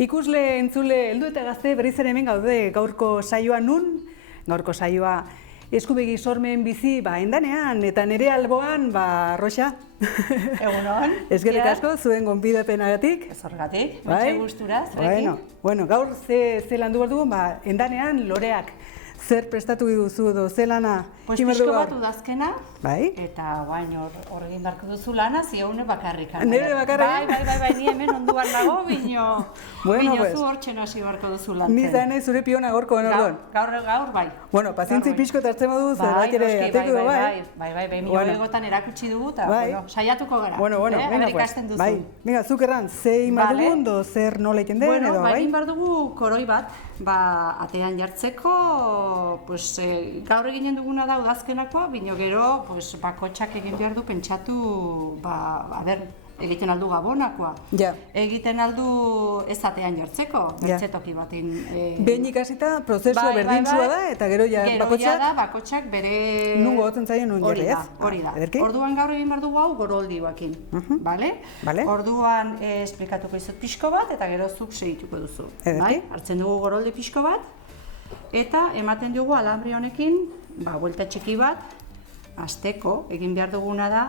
Ikusle, entzule, heldu eta gazte berriz ere hemen gaude gaurko saioa nun, gaurko saioa eskubegi sormen bizi endanean eta nire alboan Roxa. Egunon. Eskerrik asko zuen gonbidapenagatik. Ez horregatik, bentsa gustura, zurekin. Bueno, gaur ze landu behar dugu, endanean loreak. Zer prestatu duzu edo, ze lana? Pizko bat udazkena, bai? eta guain hor egin beharko duzu lana, zione bakarrik. Nire bakarrik? Bai, ni hemen onduan nago, bino zu hor txenasi beharko duzu lantzen. Ni zainez zure piona gorko orduan. Gaur, bai. Bueno, pazientzi pixko tartzen modu, zerbait ere ateko du, bai? Bai, milo egotan erakutsi dugu, eta saiatuko gara. Bueno, venga, ikasten duzu. Bai, venga, zuk erran, zein bat dugun, zer nola iten den, edo, bai? Egin behar dugu koroi bat, atean jartzeko, gaur eginen duguna da udazkenakoa, bino gero bakotxak egin behar du pentsatu, egiten aldu gabonakoa. Egiten aldu ez atean jartzeko, bertzetoki baten. Behin ikasita prozesu berdintzua da, eta gero ja bakotxak bere... Nungo gotzen zaio nun jarri, ez? Hori da. Orduan gaur egin behar dugu hau goroldioakin. Orduan esplikatuko izut pixko bat, eta gero zuk segituko duzu. Hartzen dugu goroldi pixko bat, eta ematen dugu alambri honekin, buelta txiki bat, hasteko egin behar duguna da,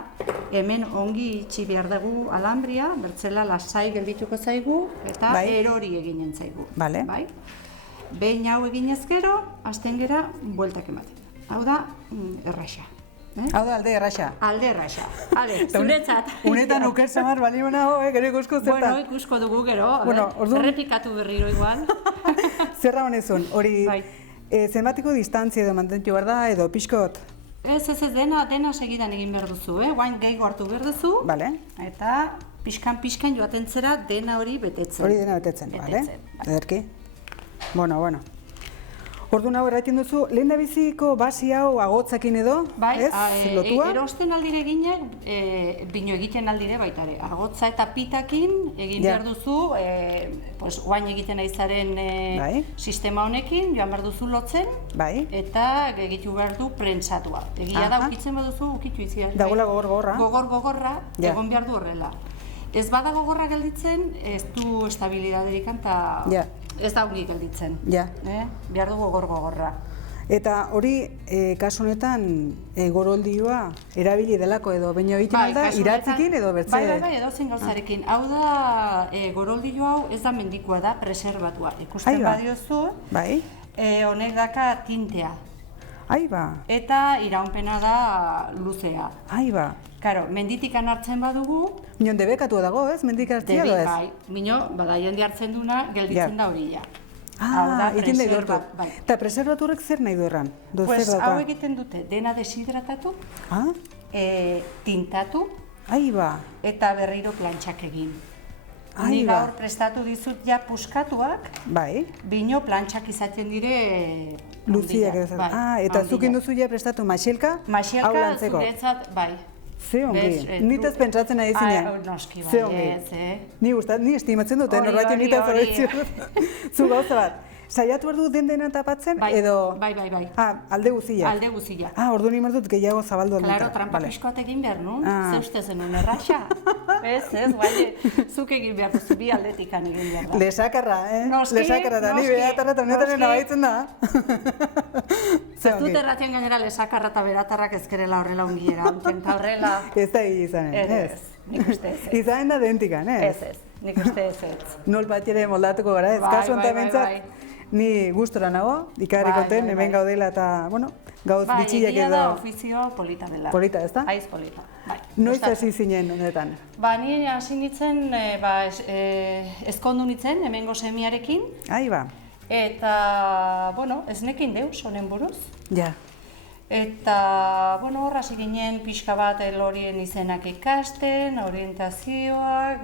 hemen ongi itxi behar dugu alambria, bertzela lasai geldituko zaigu, eta erori eginen zaigu. Behin hau eginez gero, hasten gera, bueltak ematen. Hau da, erraxa. Hau da, alde erraxa. Alde erraxa. Zuretzat. Unetan uker samar balio nago, gero ikusko zerta. Bueno, ikusko dugu gero, errepikatu berriro igual. Zerra honezun, hori zenbatiko distantzia edo mantentu behar da, edo pixkot? Ez, dena segidan egin behar duzu, guain gehiago hartu behar duzu, eta pixkan joaten zera dena hori betetzen. Hori dena betetzen, ederki? Bueno. Orduan hau erraiten duzu, lehen da biziko basi hau agotzakin edo, ez? Lotua? Erosten aldire eginen, bino egiten aldire baita ere. Agotza eta pitakin egin behar duzu, oain egiten aizaren sistema honekin, joan behar duzu lotzen, eta egitu behar du prentsatua. Egia da, ukitzen behar duzu, ukitu izian. Dagoela gogorra. Gogorra, egon behar du horrela. Ez bada gogorra gelditzen, ez du estabilidaderik eta ez da ongi gelditzen. Behar du gogorra. Eta hori, kasu honetan, goroldioa erabili delako edo baino egiten alda, iratzekin edo bertze? Bai, edo zein gauzarekin. Hau da, goroldio hau ez da mendikoa da, preserbatua. Ikusten badiozu, honek daka tintea. Eta iraunpena da luzea. Karo, menditikan hartzen badugu... Minon debekatua dago, ez? Mendik hartzia edo ez? Bai, mino, jende hartzen duna, gelditzen da hori ja. Ikin nahi duertu. Eta preserbaturek zer nahi duerran? Hau egiten dute, dena deshidratatu, tintatu, eta berriro plantxak egin. Ni gaur prestatu dizut ja puskatuak, bino plantxak izaten dire... Luziak edo zer. Eta zukin duzu ja prestatu maxilka, hau lantzeko. Maxilka zuretzat, bai. Ze ongi, nitaz pentsatzen nahi zinean. Noski, bai, Ni estimatzen dute, norbaiti nitaz horretzion. Zu gauza bat, saiatu behar du den-dena tapatzen, edo... Bai. Alde guzia. Alde guzia. Ordu nimar dut gehiago zabaldu alduta. Claro, trampa pixkoat egin behar, no? Ze uste zenun erraxa? Ez, guai, zuk egin behar duzu, bi aldetikan egin behar da. Lesakarra, Lesakarra da, ni behatarra eta honetaren abaitzen da. Ez dut erratian gainera lesakarra eta beratarrak ezkerela horrela ungiera, eta horrela... Ez da izanen, ez? Nik uste ez. Izanen da dentikan, ez? Ez, nik uste ez. Nol bat ere moldatuko gara, ez? Kasu enta bentsat, ni gustora nago, ikarri konten, hemen gaudela eta, bueno, gauz bitxillak edo... Egia da ofizio polita dela. Polita, ez da? Aiz polita, bai. Noiz hasi zinen honetan? Ni hasi nintzen, ezkondu nintzen, hemengo semiarekin. Eta, bueno, ez nekin deus, honen buruz. Eta, bueno, horra ginen pixka bat horien izenak ikasten, orientazioak,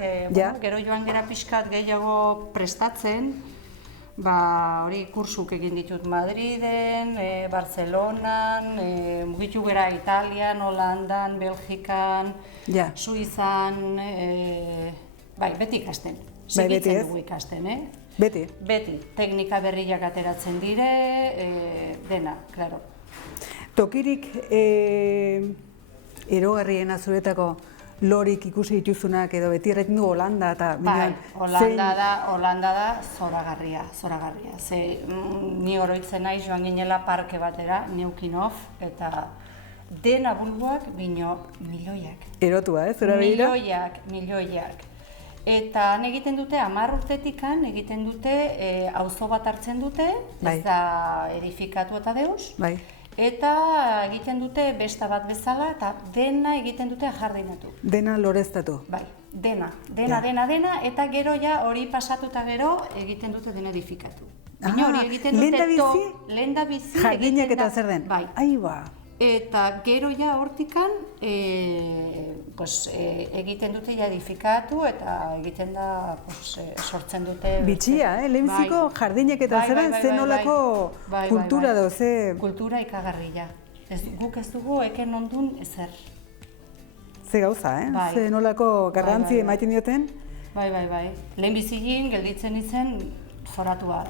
gero joan gera pixkat gehiago prestatzen, hori kursuk egin ditut Madriden, Barcelonan, mugitu gara Italian, Holandan, Belgikan, Suizan, beti ikasten. Segitzen dugu ikasten, Beti? Beti. Teknika berriak ateratzen dire, dena, klaro. Tokirik erogarriena zuretako lorik ikusi dituzunak edo beti erretzen du Holanda eta... Bai, Holanda da zoragarria. Ni oroitzen naiz joan ginela parke batera, Neukinov, eta dena bulboak bino milioiak. Erotua, zura behira? Milioiak. Eta egiten dute, 10 urtetikan egiten dute, auzo bat hartzen dute, ez da edifikatu eta deus. Eta egiten dute besta bat bezala eta dena egiten dute jardinatu. Dena loreztatu? Bai, dena, eta gero hori pasatu eta gero egiten dute dena edifikatu. Hori egiten dute lenda bizi jardinak eta zer den? Bai. Aiba. Eta gero hortikan egiten dute edifikatu eta egiten da sortzen dute... Bitxia, lehenbiziko jardinak eta zera zen nolako kultura da, ze... Kultura ikagarria. Guk ez dugu eken ondun ezer. Ze gauza, ze nolako garrantzi emaiten dioten? Bai. Lehenbizigin gelditzen izen zoratua.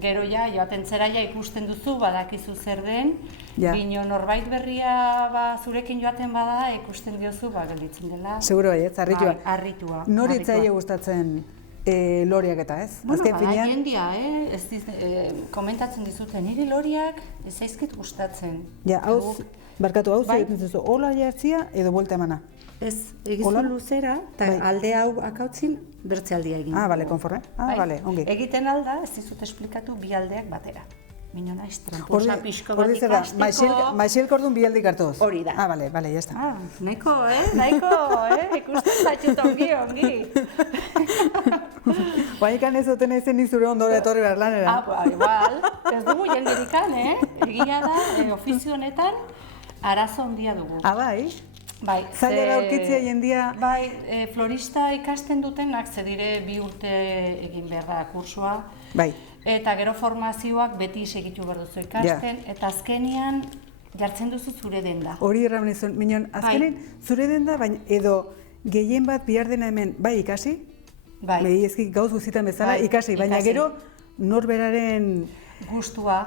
Gero joaten zera ikusten duzu, badakizu zer den, bino norbait berria zurekin joaten bada, ikusten diozu, gelditzen dela. Seguro baietz, harritua. Harritua. Nori itzaile gustatzen loriak eta ez? Jendia, komentatzen dizuten, niri loriak ez zaizkit gustatzen. Barkatu hau, egiten zuzu, hola jartzia edo buelta emana? Ez, egizun luzera, eta alde hau akautzin, bertze aldia egin. Bale, konforme. Bale, ongi. Egiten alda, ez dizut esplikatu bi aldeak batera. Mino naiz, tramposa pixko bat ikasteko. Maixielko orduan bi aldik hartuz? Hori da. Bale, jazta. Nahiko, ikusten zaitut ongi. Baikan ez duten ezen nizure ondore etorri behar lanera. Igual, ez dugu jendirikan, egia da, ofizio honetan, arazo handia dugu. Bai. Zaila da aurkitzea jendia... Bai, florista ikasten dutenak zedire 2 urte egin behar da kursua. Bai. Eta gero formazioak beti segitu behar duzu ikasten, eta azkenian jartzen duzu zure denda. Hori erramen izan, minon, azkenen zure denda, baina edo gehien bat bihar dena hemen bai ikasi? Bai. Ezki gauz guzitan bezala ikasi, baina gero norberaren... Gustua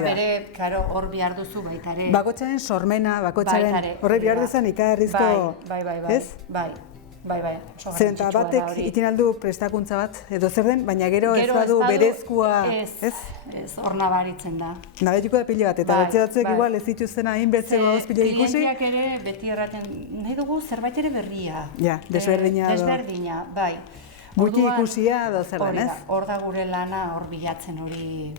bere, karo, hor bihar duzu baitare. Bakotxaren sormena, bakotxaren horre bihar dezan ikarrizko... Bai. Zeren eta batek itin aldu prestakuntza bat, edo zer den, baina gero ez badu berezkoa... Ez, hor nabaritzen da. Nabetuko da pile bat, eta batzuek igual ez dituzena hainbetze gauz pile ikusi. Klientiak ere beti erraten, nahi dugu zerbait ere berria. Desberdina. Desberdina, bai. Guti ikusia edo zer den, ez? Hor da gure lana, hor bilatzen hori...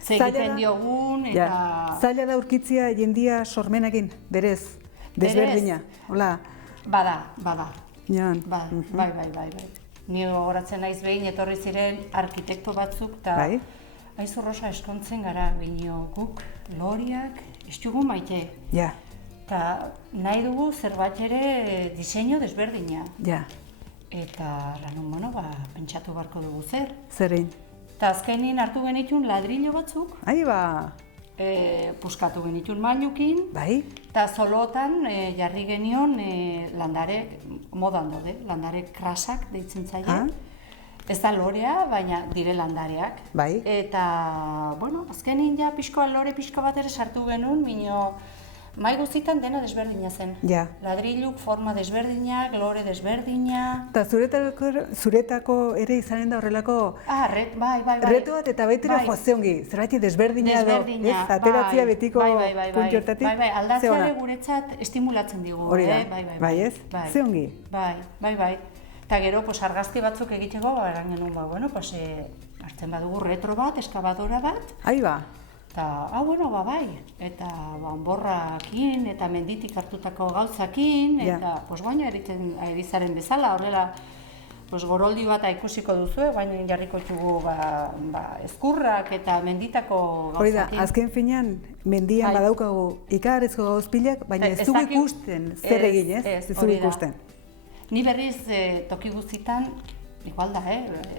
Zegiten diogun, eta... Zaila da aurkitzia jendia sormenakin, berez, desberdina, hola? Bada. Bai. Ni gogoratzen naiz behin, etorri ziren arkitekto batzuk, eta aizu Rosa eskontzen gara, bino guk loriak ez dugu maite. Eta nahi dugu zerbait ere diseinu desberdina. Eta lanun, pentsatu barko dugu zer. Zerein? Eta azkenin hartu genitun ladrillo batzuk. Puskatu genitun mailukin. Eta zolotan jarri genion landare, modan daude, landare krasak deitzen zaila. Ez da lorea, baina dire landareak. Eta, azkenin ja lore pixko bat ere sartu genuen, bino mai guztitan dena desberdina zen. Ladriluk, forma desberdinak, lore desberdina... Eta zuretako ere izanen da horrelako... Bai. Reto bat eta baitera joaziongi, zerbait desberdina do, ez? Ateratzia betiko puntu hortatik. Bai, aldatzea ere guretzat estimulatzen digu. Hori da, bai ez? Zeongi? Bai. Eta gero, argazki batzuk egiteko, eran genuen, hartzen badugu retro bat, eskabadora bat. Eta, bai, eta onborrakin, eta menditik hartutako gauzakin, eta, baina erizaren bezala, horrela, goroldi bat ikusiko duzu, baina jarriko txugu ezkurrak eta menditako gauzakin. Hori da, azken finean, mendian badaukagu ikagarrizko gauzpilak, baina ez dugu ikusten zer egin, ez? Ez dugu ikusten. Ni berriz toki guztitan igual da,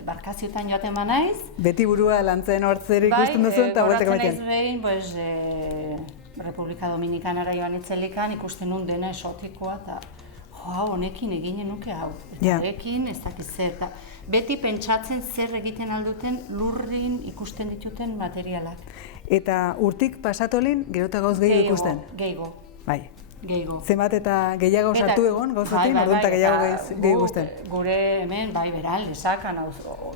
barkazioetan joaten naiz. Beti burua lantzen hortzer ikusten duzu eta bueltak ematen. Goratzen naiz behin, Republika Dominikanara joan itzelikan, ikusten nun dena esotikoa, eta honekin eginen nuke hau. Eta honekin ez dakiz zer, eta beti pentsatzen zer egiten alduten lurrin ikusten dituten materialak. Eta urtik pasatolin, gero eta gauz gehiago ikusten? Gehiago. Bai. Gehiago. Zenbat eta gehiago sartu egon, gauzatik, orduan eta gehiago gehiago ikusten. Gure hemen, beral, lesakan,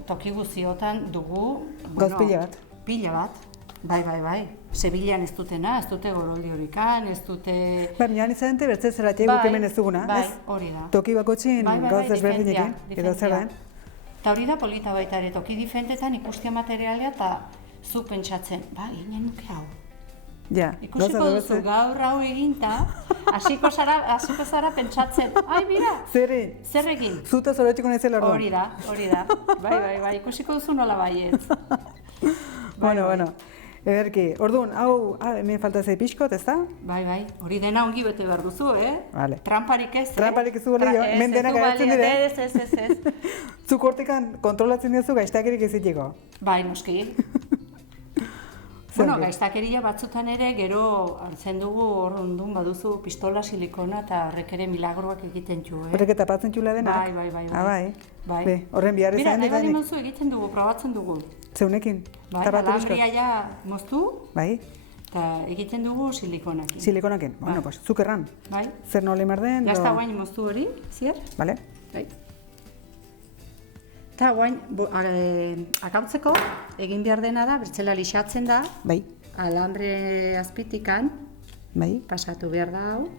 toki guztiotan dugu... Gauz pila bat. Pila bat. Bai. Sevillan ez dutena, ez dute goroldi horikan, ez dute... Minan izadente bertze zeratik guk hemen ez duguna, ez? Hori da. Toki bakotxin gauz ezberdinekin, edo zer da. Eta hori da polita baita ere, toki difentetan ikustia materialia eta zu pentsatzen, ginen nuke hau. Ikusiko duzu gaur hau eginta, hasiko zara pentsatzen, mira, zer egin? Zuta zoretiko nezela orduan. Hori da. Bai, ikusiko duzu nola baietz. Bueno. Ederki, orduan, hau, hemen falta zei pixkot, ez da? Bai, hori dena ongi bete behar duzu, Vale. Tramparik ez, Tramparik ez du balio, hemen denak garatzen dire. Ez. Zuk hortikan kontrolatzen diozu gaiztakerik ezitiko. Bai, noski. Bueno, gaiztakeria batzutan ere, gero hartzen dugu horrondun baduzu pistola silikona eta horrek ere milagroak egiten txu, Horrek eta patzen txula denak? Bai. Horren bihar izan denik? Bera, nahi egiten dugu, probatzen dugu. Zeunekin? Bai, alambria ja moztu. Bai. Eta egiten dugu silikonakin. Silikonakin? Bueno, pues, zuk erran. Bai. Zer nole marden? Gazta guain moztu hori, zier? Bale. Bai. Eta guain, akautzeko, egin behar dena da, bertzela lixatzen da. Bai. Alambre azpitikan. Bai. Pasatu behar da hau.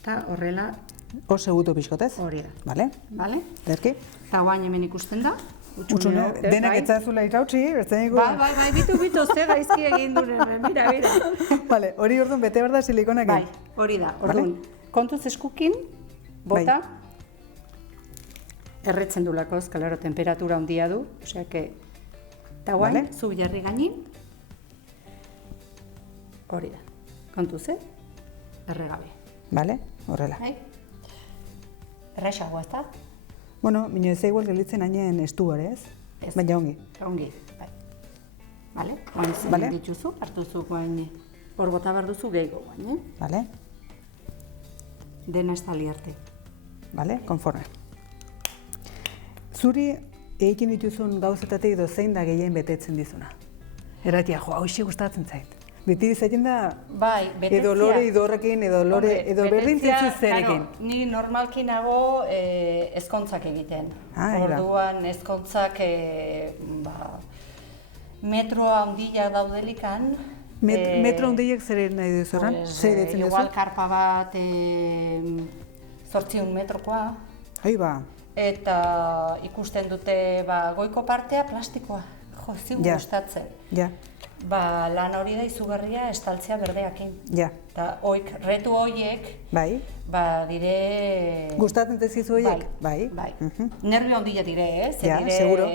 Eta horrela. Oso gutu pixkotez. Hori da. Bale. Ederki. Eta guain hemen ikusten da. Utxune, denak etzazula irautzi, bertzen egu. Bai, bitu, ze gaizki egin duen, mira. Bale, hori orduan bete behar da silikonakin. Bai, hori da, orduan. Kontuz eskukin, bota. Erretzen du lakoz, kalaro, temperatura handia du, osea que... Eta guain, zu jarri gainin. Hori da, kontuz, erregabe. Bale, horrela. Errexagoa, ez da? Bueno, minio ez igual gelitzen hainen estu ere, ez? Baina ongi. Ongi, bai. Bale? Guain zen dituzu, hartuzu guain hor bota behar duzu gehiago guain, Bale. Dena ez tali arte. Bale, konforme. Zuri egin dituzun gauzetatik edo zein da gehien betetzen dizuna? Erratia, hoxe gustatzen zait. Beti izaten da, edo lore idorrekin, edo berdintzitzu zerekin. Ni normalki nago ezkontzak egiten. Orduan ezkontzak metroa handiak daudelikan. Metro handiak zer nahi duzu horren? Igual karpa bat 800 metrokoa. Eta ikusten dute goiko partea plastikoa. Jo, zigu gustatzen. Lan hori da izugarria estaltzea berdeakin. Eta retu horiek, dire... Gustatzen tezizu horiek? Bai. Nervio handia dire, ez? Seguro.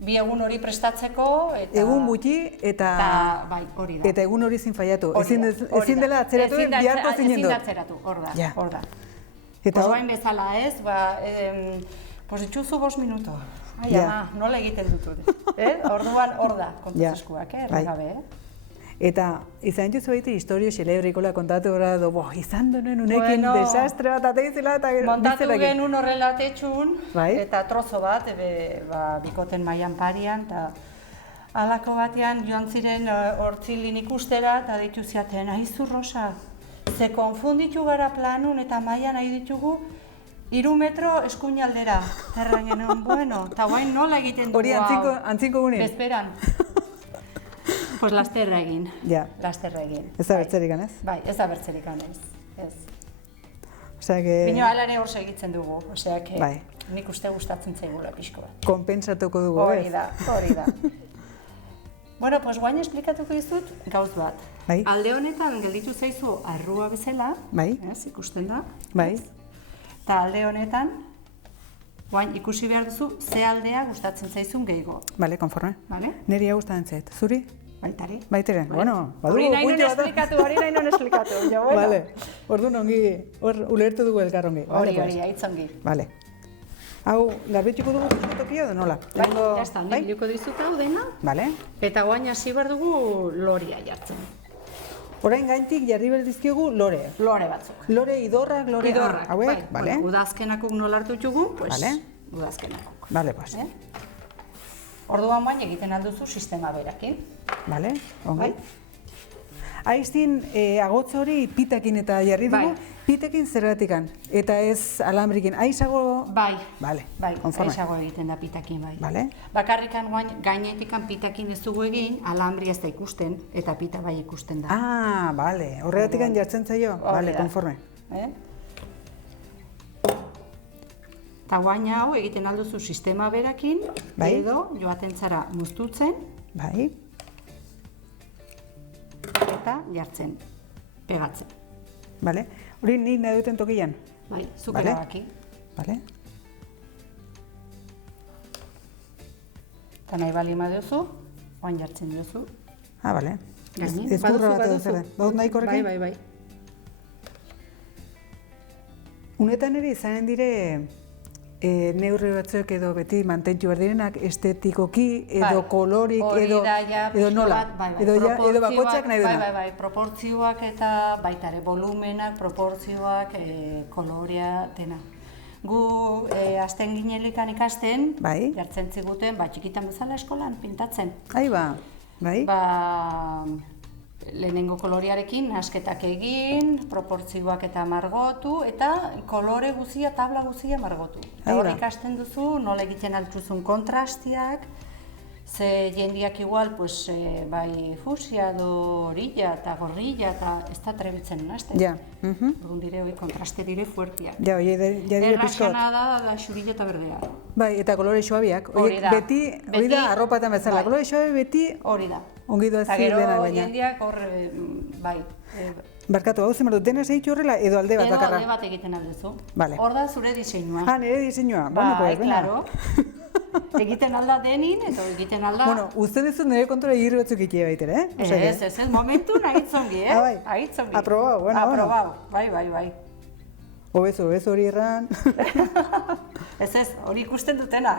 Bi egun hori prestatzeko, eta... Egun buti eta egun hori zin faiatu. Ezin dela atzeratu, biharko zinen dut. Ezin atzeratu, hor da. Posoain bezala ez, ditxuzu 5 minuto. Ai, ama, nola egiten dutut. Orduan hor da, kontuzeskuak, erregabe. Eta izan duzu baita historio xelebrikola kontatu gara, izan duen unekin desastre bat ateizela eta gero... Montatu genuen horrela tetxun, eta trozo bat, bikoten mailan parian, eta halako batean joan ziren hortzilin ikustera, eta ditu ziaten, aizu Rosa, ze konfunditu gara planun eta mailan nahi ditugu, 3 metro eskuin aldera. Erran genuen, eta guain nola egiten dugu hau. Hori antzinko gunean? Bezperan. Pues lasterra egin. Ez da bertzerik ganez? Bai, ez da bertzerik ganez. Osea que... Bino alare hor segitzen dugu, osea que nik uste gustatzen zaigula pixko bat. Konpentsatuko dugu, ez? Hori da. Bueno, pues guain esplikatuko dizut gauz bat. Alde honetan gelditu zaizu arrua bezala, ikusten da. Eta alde honetan, guain ikusi behar duzu, ze aldea gustatzen zaizun gehiago. Bale, konforme. Neri hau gustatzen zait. Zuri? Baitari. Baitaren, bueno, hori nahi non esplikatu. Bale, orduan ongi, ulertu dugu elkar ongi. Hori, aitz ongi. Bale. Hau, garbitxuko dugu tokia edo nola? Bai, jazta, niliko dizut hau dena. Bale. Eta guain hasi behar dugu loria jartzen. Orain gaintik jarri behar dizkiogu lore. Lore batzuk. Lore idorrak, lore hauek, bale. Udazkenakuk nola hartu txugu, pues udazkenakuk. Bale, pues. Orduan bain egiten alduzu sistema berakin. Bale, ongi. Aiztin, agotz hori pitakin eta jarri dugu, pitekin zergatikan, eta ez alambrikin, aizago... Bai, konforme. Aizago egiten da pitakin, bai. Bale. Bakarrikan gainetikan pitakin ez dugu egin, alambri ez da ikusten, eta pita bai ikusten da. Ah, bale, horregatikan jartzen zaio, bale, konforme. Eta guain hau egiten alduzu sistema berakin, edo joaten zara muztutzen, bai, eta jartzen, pegatzen. Bale, hori nik nahi duten tokian? Bai, zuk erabaki. Bale. Eta nahi bali maduzu, oan jartzen duzu. Ah, bale. Ezkurra bat edo zer den. Baut nahi korrekin? Bai. Unetan ere izanen dire neurri batzuek edo beti mantentu behar direnak, estetikoki, edo kolorik, edo nola, edo bakotxak nahi duena. Bai, proportzioak eta baita ere, volumenak, proportzioak, kolorea, dena. Gu azten ginelikan ikasten, jartzen ziguten, txikitan bezala eskolan pintatzen. Bai. Lehenengo kolorearekin nasketak egin, proportzioak eta margotu, eta kolore guzia, tabla guzia margotu. Hor ikasten duzu, nola egiten altuzun kontrastiak, ze jendiak igual, bai fusia, dorilla eta gorrilla, eta ez da trebitzen nazten. Ja. Orduan dire, kontraste dire fuertiak. Ja, hori dire pizkot. Erraxana da xurilla eta berdea. Bai, eta kolore xoabiak. Hori da, arropatan bezala. Kolore xoabi beti... Hori da. Ongi doa zir denak baina. Eta gero jendiak hor, bai. Barkatu, hau zen bardu, dena segitxu horrela edo alde bat bakarra? Edo alde bat egiten aldezu. Vale. Hor da zure diseinua. Ah, nire diseinua. Bueno, pues, venga. Claro. Egiten alda denin, eta egiten alda... Bueno, uste dizut nire kontura hiri batzuk ikie baitere, Ez, momentu nahitzongi, Ahitzongi. Aprobau, bueno. Aprobau, bai. Obezu hori erran. Ez, hori ikusten dutena,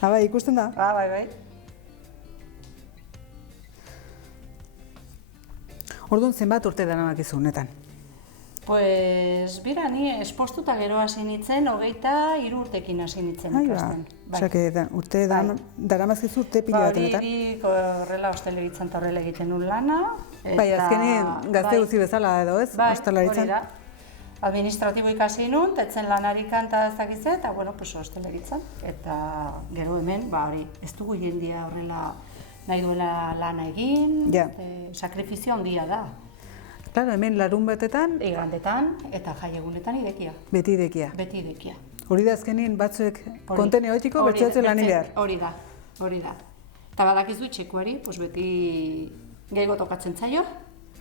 Bai, ikusten da? Bai. Orduan zenbat urte daramakizu honetan? Pues, bira, ni espostuta gero hasi nintzen, 23 urtekin hasi nintzen ikasten. Osea, urte daramazkizu urte pila bat honetan? Horirik horrela hosteleritzan eta horrela egiten nun lana. Bai, azkenean gazte guzi bezala edo ez? Bai, hori da. Administratibo ikasi nun, tetzen lanarikan eta ez dakitze, eta bueno, hosteleritzan. Eta gero hemen, hori, ez dugu jendia horrela nahi duela lana egin, sakrifizio handia da. Claro, hemen larun batetan... Igandetan eta jaiegunetan irekia. Beti irekia. Beti irekia. Hori da azkenin batzuek kontene hotxiko, bertzatzen lan idear. Hori da. Eta badakizu txekuari, beti gehiago tokatzen zaio.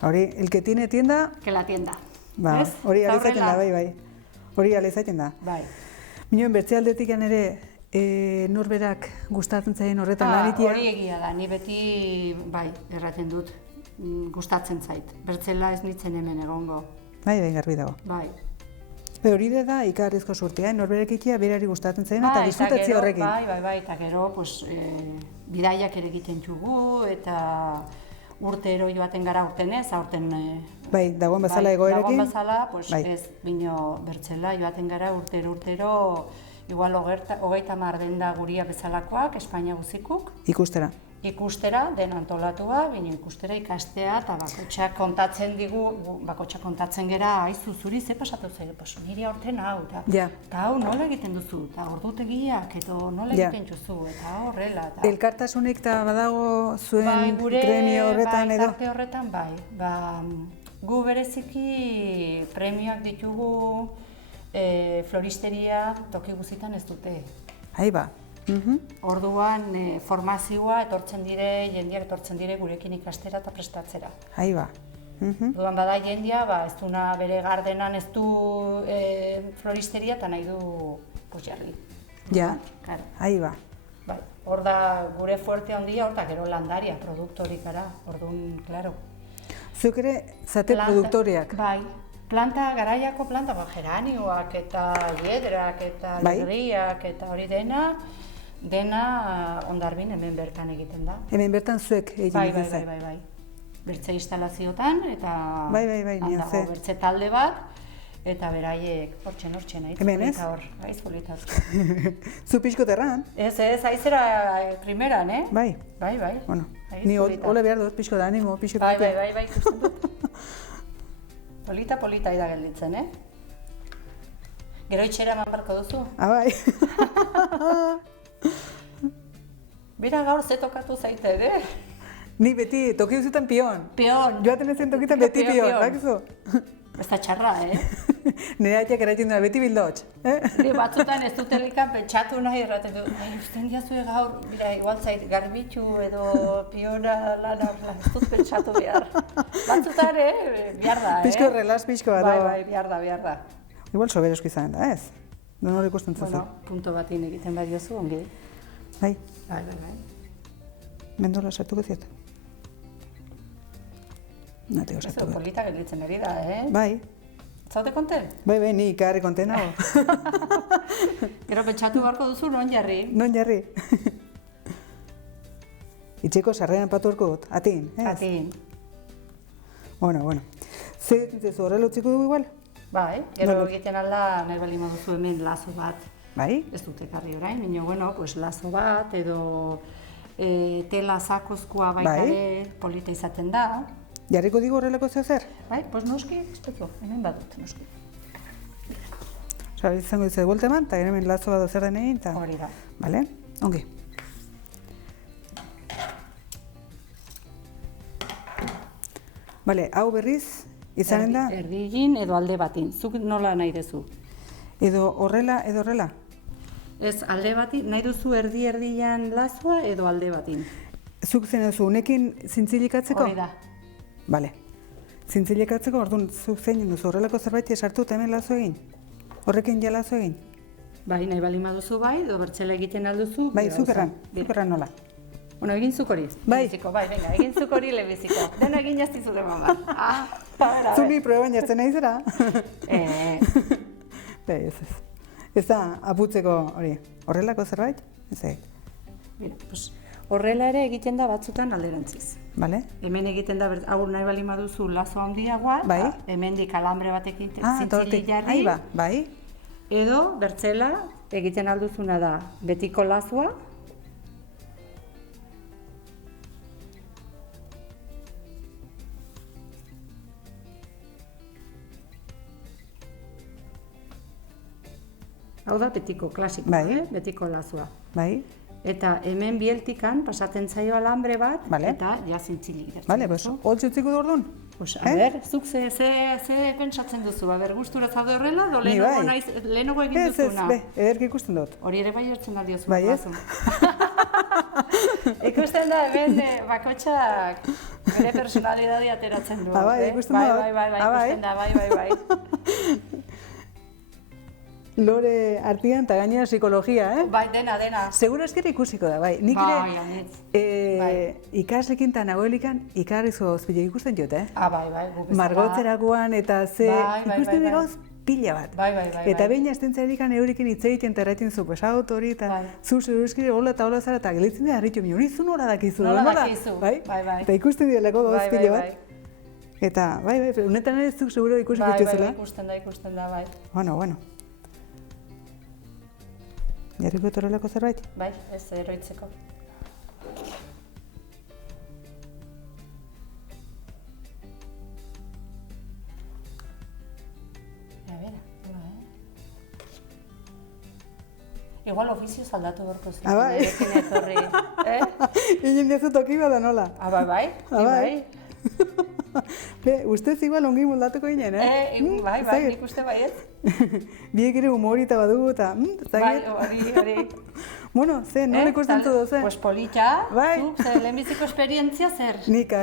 Hori, el que tiene tienda... Que la tienda. Hori alezaten da, bai. Hori alezaten da. Bai. Minoen, bertze aldetik ere norberak gustatzen zaien horretan lanitia? Hori egia da, ni beti, erraten dut. Gustatzen zait. Bertzela ez nintzen hemen egongo. Bai, garbi dago. Bai. Hori da ikarrizko surtea, norberek ikia berari gustatzen zaien eta disfrutatzi horrekin. Bai, eta gero, bidaiak ere egiten jugu, eta urtero joaten gara urten ez, aurten... Bai, dagoen bezala egoerekin. Dagoen bezala, ez, bino bertzela joaten gara urtero, igual 30 denda guria bezalakoak, Espainia guzikuk. Ikustera, den antolatua, bine ikustera ikastea, eta bakotxak kontatzen gera, aizu zuri ze pasatu zer, niri aurten hau, eta hau nola egiten duzu, eta ordutegiak, edo nola egiten duzu, eta horrela. Elkartasunik eta badago zuen premio horretan edo? Bai, horretan bai. Gu bereziki premioak ditugu floristeria toki guzitan ez dute. Orduan formazioa jendeak etortzen dire gurekin ikastera eta prestatzera. Orduan bada jendia, ez duna bere gardenan ez du floristeria eta nahi du jarri. Hor da gure fuerte handia, hor da gero landaria, produktorik gara, orduan, klaro. Zuk ere zate produktoreak? Planta, garaiako planta, geranioak eta hiedrak eta alegriak eta hori dena Hondarribin hemen bertan egiten da. Hemen bertan zuek egiten dituzte? Bai. Bertze instalazioetan eta handago bertze talde bat eta beraiek hortzen nahi. Hemen ez? Bai, zolita. Zu pixkot erran? Ez, aizera primeran, Bai. Bueno, ni ole behar dut pixko da animo, pixko da. Bai, ikusten dut. Polita ida gelditzen, Gero itxera eman barko duzu. Bai. Bira gaur ze tokatu zaite, Ni beti toki duzutan pion. Pion. Joaten ezen tokitan beti pion, bakizu? Ez da txarra, Nire hatiak eraiten duna, beti bildotx. Batzutan ez dutelikan pentsatu nahi erraten du. Usten diazue gaur, bira, igual zait garbitu edo piona lana, ez dut pentsatu behar. Batzutan, behar da, Pixko relaz, pixko bat. Bai, behar da. Igual soberosko izan da, ez? Donor ikusten zazu. Bueno, punto batin egiten badiozu, ongi. Bai. Bai. Mendola sartuko ziet. Nateo sartuko. Ez polita gelditzen ari da, Bai. Zaute konten? Bai, ni ikarri konten nago. Gero pentsatu barko duzu, non jarri? Non jarri. Itxeko sarrean patu horko dut, atin, ez? Atin. Bueno. Zer ditzezu, horrela utziko dugu igual? Bai, gero egiten alda nahi bali moduzu hemen lazo bat. Bai? Ez dut ekarri orain, baina, bueno, pues lazo bat edo tela sakozkoa baitare polita izaten da. Jarriko digu horrelako zer? Bai, pues noski, espetzu, hemen badut, noski. Osa, izango dizu buelte eman, eta hemen lazo bat zer den egin, eta... Hori da. Bale? Ongi. Bale, hau berriz, izanen da? Erdigin edo alde batin, zuk nola nahi duzu? Edo horrela, edo horrela? Ez, alde batin, nahi duzu erdian lazoa edo alde batin? Zuk zen duzu, unekin zintzilikatzeko? Hori da. Bale. Zintzilikatzeko, orduan, zuk zein duzu horrelako zerbait esartu eta hemen lazo egin? Horrekin ja lazo egin? Bai, nahi bali maduzu bai, edo bertzela egiten alduzu. Bai, zuk erran nola? Bueno, egin zuk hori. Bai. Bai, venga, egin zuk hori lebiziko. Dena egin jazti zure mama. Zuk ni proban jartzen nahi zera? Bai, ez. Ez da, aputzeko hori, horrelako zerbait? Ez egin. Horrela ere egiten da batzutan alderantziz. Bale? Hemen egiten da, hau nahi bali maduzu lazo handiagoa, hemendik alambre batekin zintzili jarri. Bai. Edo, bertzela, egiten alduzuna da betiko lazoa. Hau da betiko klasikoa, betiko lazoa. Bai. Eta hemen bieltikan pasatzen zaio alambre bat, eta ja zintzili gertzen. Bale, holtzi utziko du orduan? A ber, zuk ze pentsatzen duzu, gustura zaude horrela, do lehenago egin duzuna? Ez, ederki ikusten dut. Hori ere bai hortzen da diozu. Bai, ez? Ikusten da, hemen bakotxak bere personalidadea ateratzen du. Bai, ikusten da. Ikusten da, bai. Lore artian eta gainera psikologia, Bai, dena. Seguro eskera ikusiko da, bai. Nik ere ikaslekin eta nagoelikan ikarrizu gauzpilek ikusten jot, Bai. Margotzerakoan eta ze ikusten dut gauz pila bat. Bai. Eta behin astentzarikan eurekin hitz egiten eta erraiten zu, pues hau hori eta zu zuruzkire hola eta hola zara eta gelitzen dira harritu mi hori zu nola dakizu. Nola dakizu, bai. Eta ikusten direlako gauz pila bat. Eta bai, unetan ere zuk seguro ikusi dituzela. Bai, ikusten da, bai. Bueno. Jarriko horrelako zerbait? Bai, ez eroitzeko. Igual ofizio aldatu berko zen. Erekin etorri. Inen diazu toki bada nola? Bai. Ustez igual ongi moldatuko ginen, Bai, nik uste baiet. Biek ere humorita badugu eta... Bai, hori. Bueno, nola ikusten zu dozen? Pues polita, zuk, lehenbiziko esperientzia zer? Nik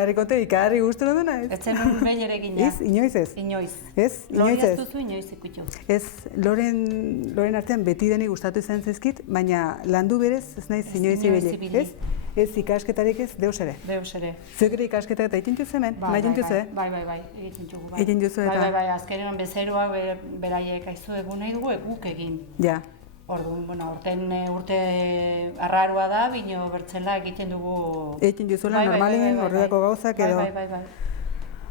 ikarri guztu duna ez? Ez zenun behin ere gina. Ez, inoiz ez. Inoiz. Ez, inoiz ez. Lori duzu inoiz ikutxo. Ez, Loren artean beti deni gustatu izan zezkit, baina landu berez ez naiz inoiz ibili. Ez? ez ikasketarik ez, deus ere. Deus ere. Zuek ere ikasketa eta egiten duzu hemen? Bai, egiten dugu. Egiten duzu eta? Bai, azkenean bezeroak beraiek aizu egun nahi dugu, guk egin. Ja. Orduan, urte arraroa da, bino bertzela egiten dugu... Egiten duzuela normalien horrelako gauzak edo...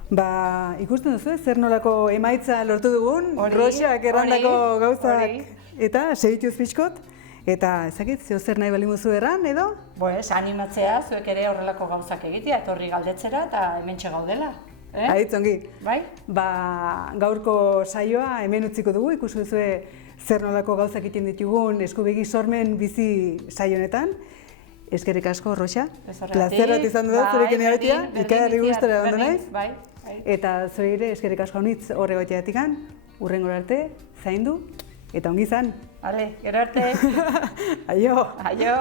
Ba, ikusten duzu, zer nolako emaitza lortu dugun, Roxak errandako gauzak eta segituz pixkot, eta ezakit, zeo zer nahi bali muzu erran, edo? Pues, animatzea, zuek ere horrelako gauzak egitea, etorri galdetzera eta hementxe gaudela. Aitzongi. Bai? Ba, gaurko saioa hemen utziko dugu, ikusi duzue zer nolako gauzak egiten ditugun eskubegi sormen bizi saionetan. Eskerrik asko, Roxa. Plazer bat izan du da, zurekin egotea, ikarri guztora egon naiz. Eta zure ere eskerrik asko honitz horre goiteatikan, urrengo arte, zaindu, eta ongi izan. Gero arte. Aio. Aio.